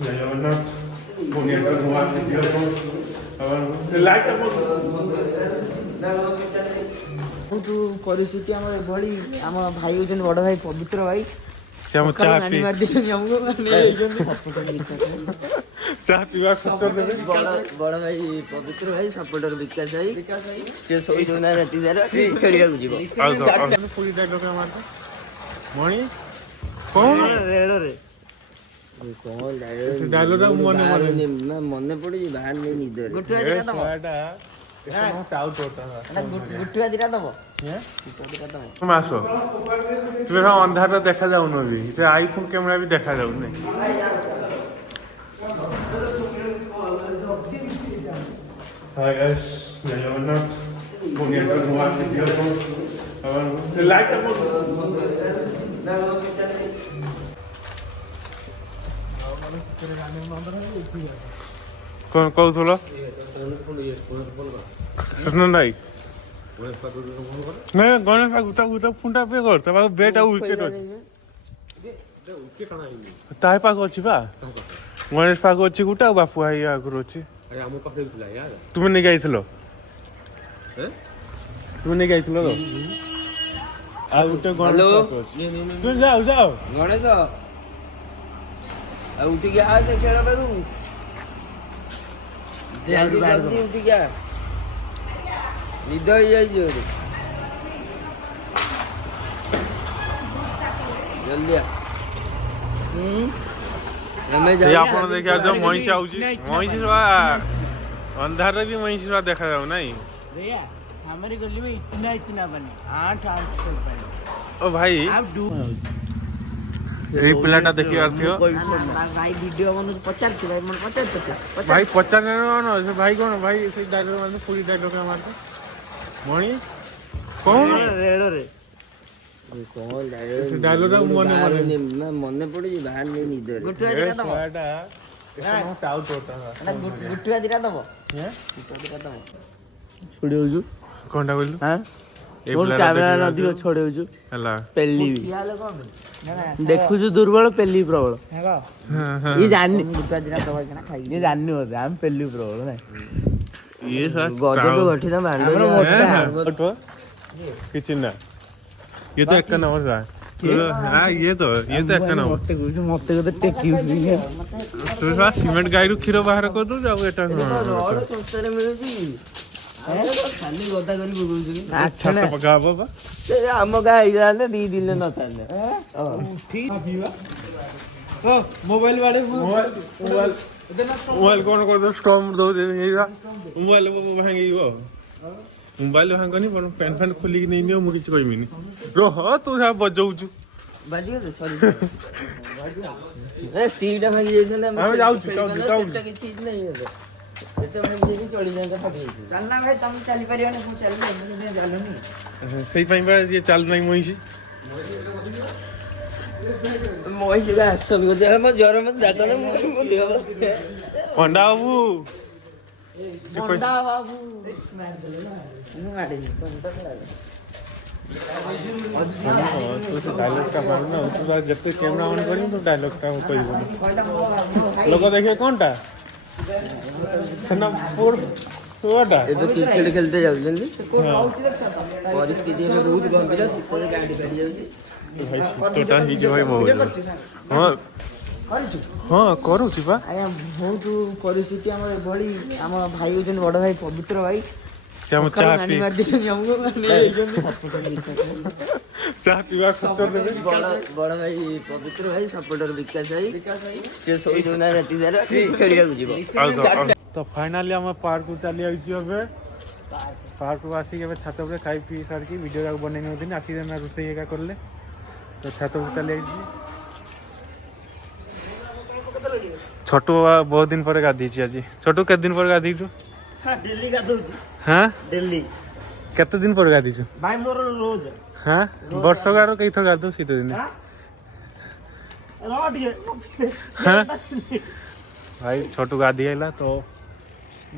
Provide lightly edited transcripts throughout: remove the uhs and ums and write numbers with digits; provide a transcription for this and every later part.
ଜୟ ଜଗନ୍ନାଥ। ପୁଣି ଏକ ନୂଆ ଭିଡ଼ିଓ ଲାଇଟ୍ ବହୁତ ପରିସ୍ଥିତି ଆମର ଏଭଳି। ଆମ ଭାଇ ହଉଛନ୍ତି ବଡ଼ ଭାଇ ପବିତ୍ର ଭାଇ। ସେ ଆମ ଚାହା ପିଇ ଚାହା ପିଇବା ଖର୍ଚ୍ଚ ଦେବେ। ବଡ଼ ଭାଇ ପବିତ୍ର ଭାଇ ସପୋର୍ଟର ବିକାଶ ଭାଇ ସେ ଶୋଇ ଦଉନା ରାତି ସାରା ଖେଳିବାକୁ ଯିବ ପୁରୀ ଡାଇଲଗ ମଣି କଣ ରେଳରେ ମନେ ପଡୁଛି ବାହାରେ ନିଦରେ ଗୁଟୁଆ ଦିଟା ଦବ ମାସ ତୁମେ ଅନ୍ଧାର ଦେଖା ଯାଉନ ବି ଆଇଫୋନ କ୍ୟାମେରା ବି ଦେଖା ଯାଉନି। ହାय ଗାଇସ୍, ଜୟ ଜଗନ୍ନାଥ। ପୁଣି ଏକ ନୂଆ ଭିଡ଼ିଓ ଲାଇଟ୍ କଣ କହୁଥିଲ କୃଷ୍ଣ ନାଇ ନାଇଁ ଗଣେଶ ପାଖକୁ ଫୁଣ୍ଡା ପେ କର ତା ପାଖକୁ ବେଟା ୱିକେଟ୍ ଅଛି ତା ପାଖ ଅଛି ବା ଗଣେଶ ପାଖ ଅଛି ଗୋଟେ ଆଉ ବାପୁ ଭାଇ ଆଗରୁ ଅଛି। ତୁମେ ନେଇକି ଯାଇଥିଲ ତୁମେ ନେଇକି ଯାଇଥିଲ ତ ଆଉ ଗୋଟେ ଗଣେଶ ଯାଅ ଯାଅ ଗଣେଶ ଆଉ ଉଠିକି ଆସେ ଖେଳ ପାଖକୁ ଜଲ୍ଦି ଉଠିକି ଆ ନିଦ ହେଇଯାଇଛି ଜଲ୍ଦି ଆ ଆପଣ ଦେଖିବା ମଇଁଷି ଆଉଛି ମଇଁଷି ଅନ୍ଧାରରେ ବି ମଇଁଷି ଦେଖାଯାଉ ନାଇଁ। ଓ ଭାଇ ଏଇ ପିଲାଟା ଦେଖିବାର ଥିବ ଭାଇ ଭିଡିଓ ବନଉଛି ପଚାରୁଛି ଭାଇ ପଚାର କଣ ସେ ଭାଇ କଣ ଭାଇ ସେଇ ଡାଇଲଗ ମାରନ୍ତୁ ପୁରୀ ଡାଇଲଗ ମାରନ୍ତୁ ମଣି କଣ ରେଳରେ ମନେ ପଡୁଛି ବାହାରେ ନିଦରେ ଗୁଟୁଆ ଦିଟା ଦବ ଛୋଡିଉଛୁ କଣଟା କହିଲୁ କ୍ୟାମେରା ନଦିବ ଛୋଡିଉଛୁ ହେଲା ପେଲିବି ଦେଖୁଛୁ ଦୁର୍ବଳ ପେଲି ପ୍ରବଳ ଇଏ ଜାଣିନି ଇଏ ଜାଣିନି ବୋଧେ ଆମେ ପେଲି ପ୍ରବଳ ନାଇଁ ଗଜଠୁ ଗଠିତ କିଛି ନା ଇଏ ତ ଏକା ନମ୍ବର ଇଏ ତ ଏକା ନମ୍ବର ମତେ କେତେ ଟେକି ସିମେଣ୍ଟ ଗାଈରୁ କ୍ଷୀର ବାହାର କରିଦଉଛୁ ଆଉ ଏଟା ମିଳୁଛି ଖାଲି ଗଦା କରି ପକଉଛୁ ପକା ହବ ବା ଆମ ଗାଁ ହେଇଯାନ୍ତେ 2 ଦିନ ନଥାନ୍ତେ ମୋବାଇଲ କଣ କରିଦଉ ଷ୍ଟମ୍ ଦଉଛି ମୋବାଇଲ ଭାଙ୍ଗିବ ମୋବାଇଲ ଭାଙ୍ଗନି ପ୍ୟାଣ୍ଟ ଫ୍ୟାଣ୍ଟ ଖୋଲିକି ନେଇନିଅ ମୁଁ କିଛି କହିବିନି ରହ ତୁ ଯାହା ବଜଉଛୁ ସେଇପାଇଁ ବା ଇଏ ଚାଲୁନାହିଁ ମଇଁଷି ପଣ୍ଡା ବାବୁ ଡାଇଲଗଟା ମାରୁନା ତୁ ଯେତେ କ୍ୟାମେରା ଅନ୍ କରିବୁ ତୁ ଡାଇଲଗଟା କହିବୁନି ଲୋକ ଦେଖିବେ କଣଟା ଏବେ କ୍ରିକେଟ ଖେଳତେ ଯାଉଛନ୍ତି ପରିସ୍ଥିତି ଏବେ ବହୁତ ଗମ୍ଭୀର ଶୀତରେ ଗାଡି କାଟି ଯାଉଛି ଶୀତଟା ହେଇଛି ଭାଇ ବହୁତ ହଁ କରୁଛି ବା ଆଜ୍ଞା ବହୁତ ପରିସ୍ଥିତି ଆମର ଏଭଳି। ଆମ ଭାଇ ହଉଛନ୍ତି ବଡ଼ ଭାଇ ପବିତ୍ର ଭାଇ ସେ ଆମ ଚାହା ପିଇବା ଖର୍ଚ୍ଚ ଦେବେ। ବଡ଼ ଭାଇ ପବିତ୍ର ଭାଇ ସପୋର୍ଟର ବିକାଶ ଭାଇ ସେ ଶୋଇ ଦଉନା ରାତି ସାରା ଖେଳିବାକୁ ଯିବ ତ ଫାଇନାଲି ଆମ ପାର୍କକୁ ଚାଲି ଯାଉଛି ଏବେ ପାର୍କକୁ ଆସିକି ଏବେ ଛାତ ଉପରେ ଖାଇ ପିଇ ସାରିକି ଭିଡ଼ିଓ ଯାକ ବନେଇ ନେଉଥିଲି ଆସିକି ନା ରୋଷେଇ ଏକା କଲେ ତ ଛାତ ଉପରେ ଚାଲି ଯାଇଛି। ଛୋଟୁ ବହୁତ ଦିନ ପରେ ଗାଧେଇଛି ଆଜି ଛୋଟୁ କେତେ ଦିନ ପରେ ଗାଧେଇଛୁ ଡେଲି ଗାଧଉଛି ହଁ ଡେଲି କେତେ ଦିନ ପରେ ଗାଧେଇଛୁ ଭାଇ ମୋର ରୋଜ ହଁ ବର୍ଷ ଗାର କେଇଥର ଗାଧଉ ଶୀତ ଦିନେ ଭାଇ ଛୋଟୁ ଗାଧି ହେଲା ତ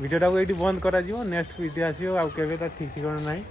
ଭିଡ଼ିଓଟାକୁ ଏଇଠି ବନ୍ଦ କରାଯିବ ନେକ୍ସଟ ଭିଡ଼ିଓ ଆସିବ ଆଉ କେବେ ତା ଠିକ୍ ଠିକଣା ନାହିଁ।